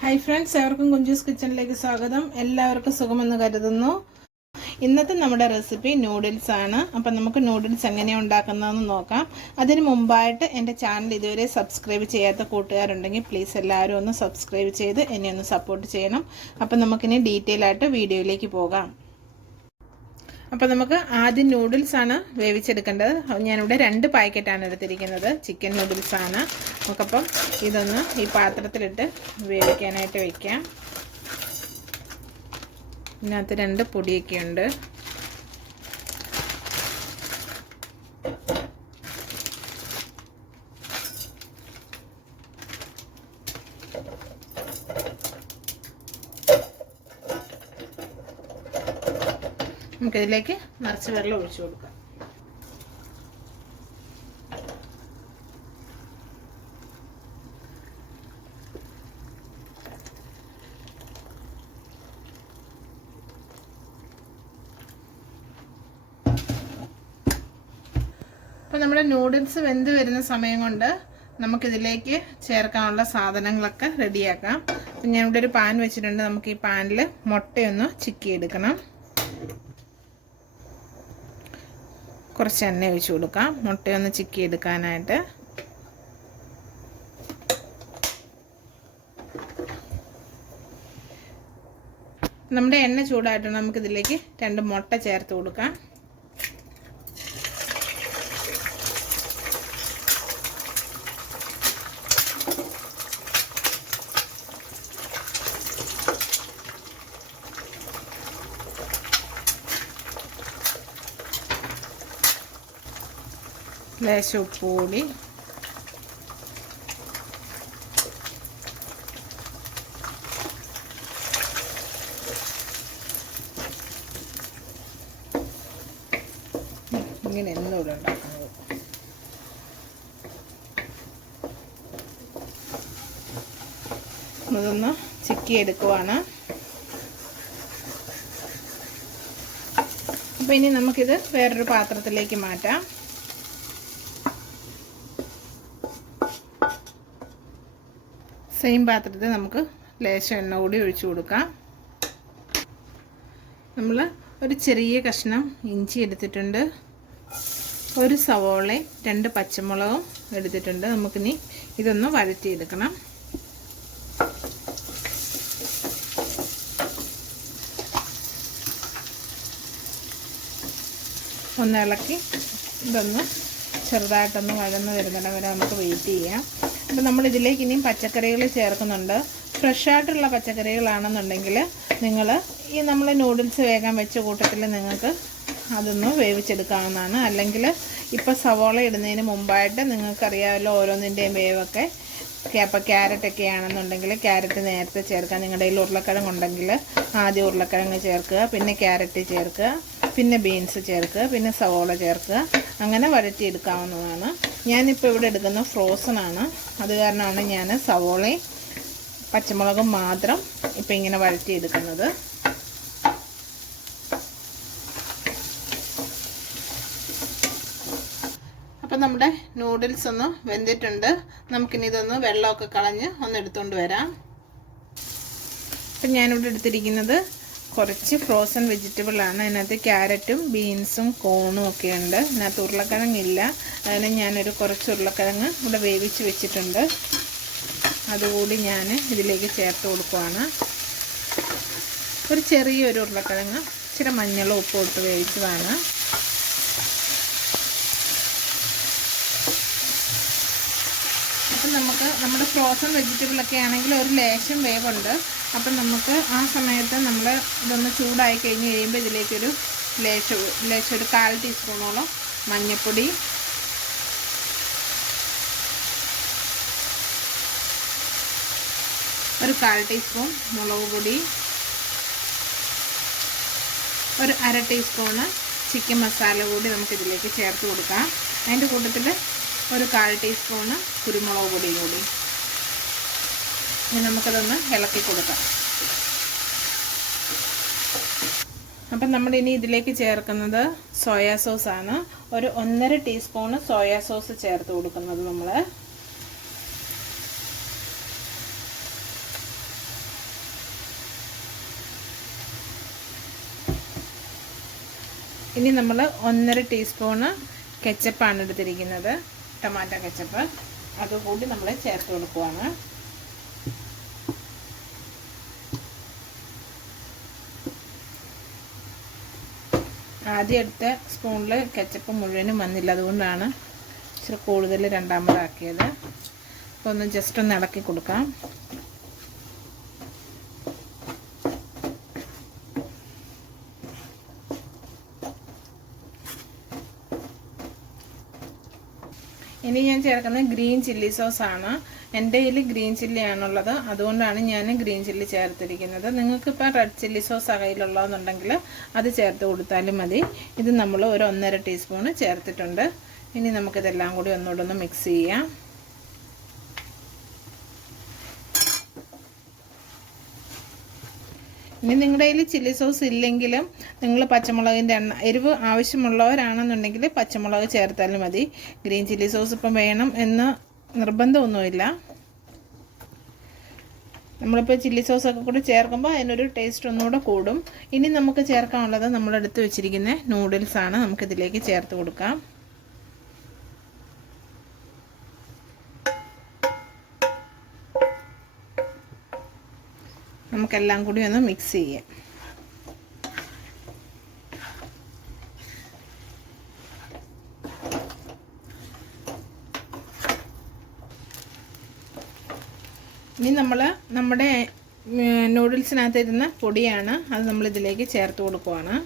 Hi friends, എവർക്കും Kunjus കിച്ചണിലേക്ക് സ്വാഗതം. എല്ലാവർക്കും സുഖമെന്ന് കരുതുന്നു. ഇന്നത്തെ നമ്മുടെ റെസിപ്പി നൂഡിൽസ് ആണ്. അപ്പം നമുക്ക് നൂഡിൽസ് എങ്ങനെയാണ് ഉണ്ടാക്കുന്നതെന്ന് നോക്കാം. അതിന് മുമ്പായിട്ട് എൻ്റെ ചാനൽ ഇതുവരെ സബ്സ്ക്രൈബ് ചെയ്യാത്ത കൂട്ടുകാരുണ്ടെങ്കിൽ പ്ലീസ് എല്ലാവരും ഒന്ന് സബ്സ്ക്രൈബ് ചെയ്ത് എന്നെ ഒന്ന് സപ്പോർട്ട് ചെയ്യണം. അപ്പം നമുക്കിനി ഡീറ്റെയിൽ ആയിട്ട് വീഡിയോയിലേക്ക് പോകാം. അപ്പോൾ നമുക്ക് ആദ്യം നൂഡിൽസാണ് വേവിച്ചെടുക്കേണ്ടത്. ഞാനിവിടെ 2 പാക്കറ്റാണ് എടുത്തിരിക്കുന്നത്. ചിക്കൻ നൂഡിൽസാണ്. നമുക്കപ്പം ഇതൊന്ന് ഈ പാത്രത്തിലിട്ട് വേവിക്കാനായിട്ട് വയ്ക്കാം. ഇതിനകത്ത് 2 പൊടിയൊക്കെ ഉണ്ട്. നമുക്കിതിലേക്ക് നിറച്ച് വെള്ളം ഒഴിച്ചു കൊടുക്കാം. അപ്പോൾ നമ്മുടെ നൂഡിൽസ് വെന്ത് വരുന്ന സമയം കൊണ്ട് നമുക്കിതിലേക്ക് ചേർക്കാനുള്ള സാധനങ്ങളൊക്കെ റെഡിയാക്കാം. അപ്പം ഞാനിവിടെ ഒരു പാൻ വെച്ചിട്ടുണ്ട്. നമുക്ക് ഈ പാനിൽ മുട്ടയൊന്ന് ചിക്കിയെടുക്കണം. കുറച്ച് എണ്ണ ഒഴിച്ച് കൊടുക്കാം മുട്ടയൊന്ന് ചിക്കി എടുക്കാനായിട്ട്. നമ്മുടെ എണ്ണ ചൂടായിട്ട് നമുക്കിതിലേക്ക് 2 മുട്ട ചേർത്ത് കൊടുക്കാം. ലേശം ഉപ്പുപൊടി, ഇങ്ങനെ എന്നൂടെ ഉണ്ടാക്കുന്നത്. അതൊന്ന് ചിക്കി എടുക്കുവാണ്. അപ്പോൾ ഇനി നമുക്കിത് വേറൊരു പാത്രത്തിലേക്ക് മാറ്റാം. സെയിം പാത്രത്തിൽ നമുക്ക് ലേശം എണ്ണ കൂടി ഒഴിച്ചു കൊടുക്കാം. നമ്മൾ ഒരു ചെറിയ കഷ്ണം ഇഞ്ചി എടുത്തിട്ടുണ്ട്, ഒരു സവോളയും 2 പച്ചമുളകും എടുത്തിട്ടുണ്ട്. നമുക്കിനി ഇതൊന്ന് വഴറ്റിയെടുക്കണം. ഒന്ന് ഇളക്കി ഇതൊന്ന് ചെറുതായിട്ടൊന്ന് വഴന്ന് വരുന്നിടം വരെ നമുക്ക് വെയിറ്റ് ചെയ്യാം. അപ്പോൾ നമ്മൾ ഇതിലേക്ക് ഇനിയും പച്ചക്കറികൾ ചേർക്കുന്നുണ്ട്. ഫ്രഷായിട്ടുള്ള പച്ചക്കറികളാണെന്നുണ്ടെങ്കിൽ നിങ്ങൾ ഈ നമ്മൾ നൂഡിൽസ് വേഗം വെച്ച കൂട്ടത്തിൽ നിങ്ങൾക്ക് അതൊന്ന് വേവിച്ചെടുക്കാവുന്നതാണ്. അല്ലെങ്കിൽ ഇപ്പോൾ സവോള ഇടുന്നതിന് മുമ്പായിട്ട് നിങ്ങൾക്കറിയാമല്ലോ ഓരോന്നിൻ്റെയും വേവൊക്കെ. അപ്പോൾ ക്യാരറ്റൊക്കെ ആണെന്നുണ്ടെങ്കിൽ ക്യാരറ്റ് നേരത്തെ ചേർക്കുക. നിങ്ങളുടെ കയ്യിൽ ഉരുളക്കിഴങ്ങ് ഉണ്ടെങ്കിൽ ആദ്യം ഉരുളക്കിഴങ്ങ് ചേർക്കുക, പിന്നെ ക്യാരറ്റ് ചേർക്കുക, പിന്നെ ബീൻസ് ചേർക്കുക, പിന്നെ സവോള ചേർക്കുക. അങ്ങനെ വഴറ്റിയെടുക്കാവുന്നതാണ്. ഞാനിപ്പോൾ ഇവിടെ എടുക്കുന്ന ഫ്രോസണാണ്. അത് കാരണമാണ് ഞാൻ സവോളയും പച്ചമുളകും മാത്രം ഇപ്പം ഇങ്ങനെ വഴറ്റിയെടുക്കുന്നത്. അപ്പം നമ്മുടെ നൂഡിൽസ് ഒന്ന് വെന്തിട്ടുണ്ട്. നമുക്കിനി ഇതൊന്ന് വെള്ളമൊക്കെ കളഞ്ഞ് ഒന്ന് എടുത്തുകൊണ്ട് വരാം. അപ്പം ഞാനിവിടെ എടുത്തിരിക്കുന്നത് കുറച്ച് ഫ്രോസൺ വെജിറ്റബിളാണ്. അതിനകത്ത് ക്യാരറ്റും ബീൻസും കോണും ഒക്കെ ഉണ്ട്. അതിനകത്ത് ഉരുളക്കിഴങ്ങില്ല. അതിന് ഞാനൊരു കുറച്ച് ഉരുളക്കിഴങ്ങ് ഇവിടെ വേവിച്ച് വെച്ചിട്ടുണ്ട്. അതുകൂടി ഞാൻ ഇതിലേക്ക് ചേർത്ത് കൊടുക്കുവാണ്. ഒരു ചെറിയൊരു ഉരുളക്കിഴങ്ങ് ഇച്ചിരി മഞ്ഞളും ഉപ്പും ഇട്ട് വേവിച്ചതാണ്. അപ്പം നമുക്ക് നമ്മുടെ ഫ്രോസൺ വെജിറ്റബിളൊക്കെ ആണെങ്കിൽ ഒരു ലേശം വേവുണ്ട്. അപ്പം നമുക്ക് ആ സമയത്ത് നമ്മൾ ഇതൊന്ന് ചൂടായി കഴിഞ്ഞ് കഴിയുമ്പോൾ ഇതിലേക്കൊരു ലേശം ഒരു 1/4 ടീസ്പൂണോളം മഞ്ഞൾപ്പൊടി, ഒരു 1/4 ടീസ്പൂൺ മുളക് പൊടി, ഒരു 1/2 ടീസ്പൂണ് ചിക്കൻ മസാല കൂടി നമുക്കിതിലേക്ക് ചേർത്ത് കൊടുക്കാം. അതിൻ്റെ കൂട്ടത്തിൽ ഒരു 1/4 ടീസ്പൂണ് കുരുമുളക് പൊടി കൂടി. ഇനി നമുക്കതൊന്ന് ഇളക്കി കൊടുക്കാം. അപ്പം നമ്മളിനി ഇതിലേക്ക് ചേർക്കുന്നത് സോയാ സോസാണ്. ഒരു 1.5 ടീസ്പൂണ് സോയാ സോസ് ചേർത്ത് കൊടുക്കുന്നത് നമ്മൾ. ഇനി നമ്മൾ 1.5 ടീസ്പൂണ് കെച്ചപ്പാണ് എടുത്തിരിക്കുന്നത്, ടൊമാറ്റോ കെച്ചപ്പ്. അതുകൂടി നമ്മൾ ചേർത്ത് കൊടുക്കുവാണ്. ആദ്യം എടുത്ത സ്പൂണിൽ കെച്ചപ്പ് മുഴുവനും വന്നില്ല, അതുകൊണ്ടാണ് ഇച്ചിരി കൂടുതൽ രണ്ടാമതാക്കിയത്. അപ്പോൾ ഒന്ന് ജസ്റ്റ് ഒന്ന് ഇളക്കി കൊടുക്കാം. ഇനി ഞാൻ ചേർക്കുന്നത് ഗ്രീൻ ചില്ലി സോസാണ്. എൻ്റെ കയ്യിൽ ഗ്രീൻ ചില്ലി ആണുള്ളത്, അതുകൊണ്ടാണ് ഞാൻ ഗ്രീൻ ചില്ലി ചേർത്തിരിക്കുന്നത്. നിങ്ങൾക്കിപ്പോൾ റെഡ് ചില്ലി സോസ് കയ്യിലുള്ളതെന്നുണ്ടെങ്കിൽ അത് ചേർത്ത് കൊടുത്താലും മതി. ഇത് നമ്മൾ ഒരു 1.5 ടീസ്പൂണ് ചേർത്തിട്ടുണ്ട്. ഇനി നമുക്കിതെല്ലാം കൂടി ഒന്നുകൂടെ ഒന്ന് മിക്സ് ചെയ്യാം. ഇനി നിങ്ങളുടെ കയ്യിൽ ചില്ലി സോസ് ഇല്ലെങ്കിലും നിങ്ങൾ പച്ചമുളകിൻ്റെ എരിവ് ആവശ്യമുള്ളവരാണെന്നുണ്ടെങ്കിൽ പച്ചമുളക് ചേർത്താലും മതി. ഗ്രീൻ ചില്ലി സോസ് ഇപ്പം വേണം എന്ന് നിർബന്ധമൊന്നുമില്ല. നമ്മളിപ്പോൾ ചില്ലി സോസൊക്കെ കൂടി ചേർക്കുമ്പോൾ അതിനൊരു ടേസ്റ്റ് ഒന്നുകൂടെ കൂടും. ഇനി നമുക്ക് ചേർക്കാനുള്ളത് നമ്മളെടുത്ത് വെച്ചിരിക്കുന്ന നൂഡിൽസാണ്. നമുക്കിതിലേക്ക് ചേർത്ത് കൊടുക്കാം. നമുക്കെല്ലാം കൂടി ഒന്ന് മിക്സ് ചെയ്യാം. ഇനി നമ്മുടെ നൂഡിൽസിനകത്ത് ഇരുന്ന പൊടിയാണ്, അത് നമ്മളിതിലേക്ക് ചേർത്ത് കൊടുക്കുവാണ്.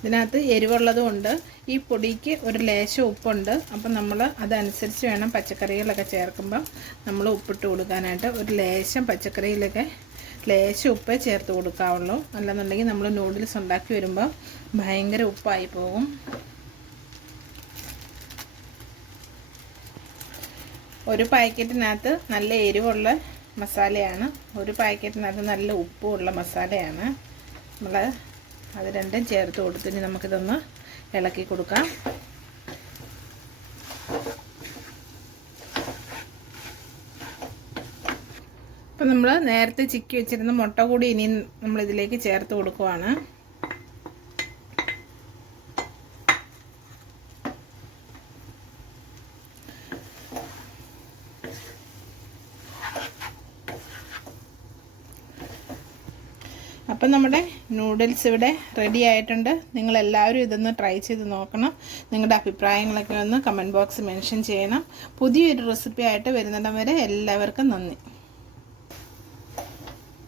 ഇതിനകത്ത് എരിവുള്ളതുകൊണ്ട് ഈ പൊടിക്ക് ഒരു ലേശം ഉപ്പുണ്ട്. അപ്പം നമ്മൾ അതനുസരിച്ച് വേണം പച്ചക്കറികളൊക്കെ ചേർക്കുമ്പോൾ നമ്മൾ ഉപ്പിട്ട് കൊടുക്കാനായിട്ട്. ഒരു ലേശം പച്ചക്കറിയിലൊക്കെ ലേശം ഉപ്പേ ചേർത്ത് കൊടുക്കാവുള്ളൂ, അല്ലെന്നുണ്ടെങ്കിൽ നമ്മൾ നൂഡിൽസ് ഉണ്ടാക്കി വരുമ്പോൾ ഭയങ്കര ഉപ്പായി പോകും. ഒരു പാക്കറ്റിനകത്ത് നല്ല എരിവുള്ള മസാലയാണ്, ഒരു പാക്കറ്റിനകത്ത് നല്ല ഉപ്പുള്ള മസാലയാണ്. നമ്മൾ അത് രണ്ടും ചേർത്ത് കൊടുത്തിട്ട് നമുക്കിതൊന്ന് ഇളക്കി കൊടുക്കാം. അപ്പം നമ്മൾ നേരത്തെ ചിക്കി വെച്ചിരുന്ന മുട്ട കൂടി ഇനി നമ്മളിതിലേക്ക് ചേർത്ത് കൊടുക്കുവാണ്. അപ്പം നമ്മുടെ നൂഡിൽസ് ഇവിടെ റെഡി ആയിട്ടുണ്ട്. നിങ്ങളെല്ലാവരും ഇതൊന്ന് ട്രൈ ചെയ്ത് നോക്കണം. നിങ്ങളുടെ അഭിപ്രായങ്ങളൊക്കെ ഒന്ന് കമൻറ്റ് ബോക്സിൽ മെൻഷൻ ചെയ്യണം. പുതിയൊരു റെസിപ്പി ആയിട്ട് വരുന്നിടം വരെ എല്ലാവർക്കും നന്ദി.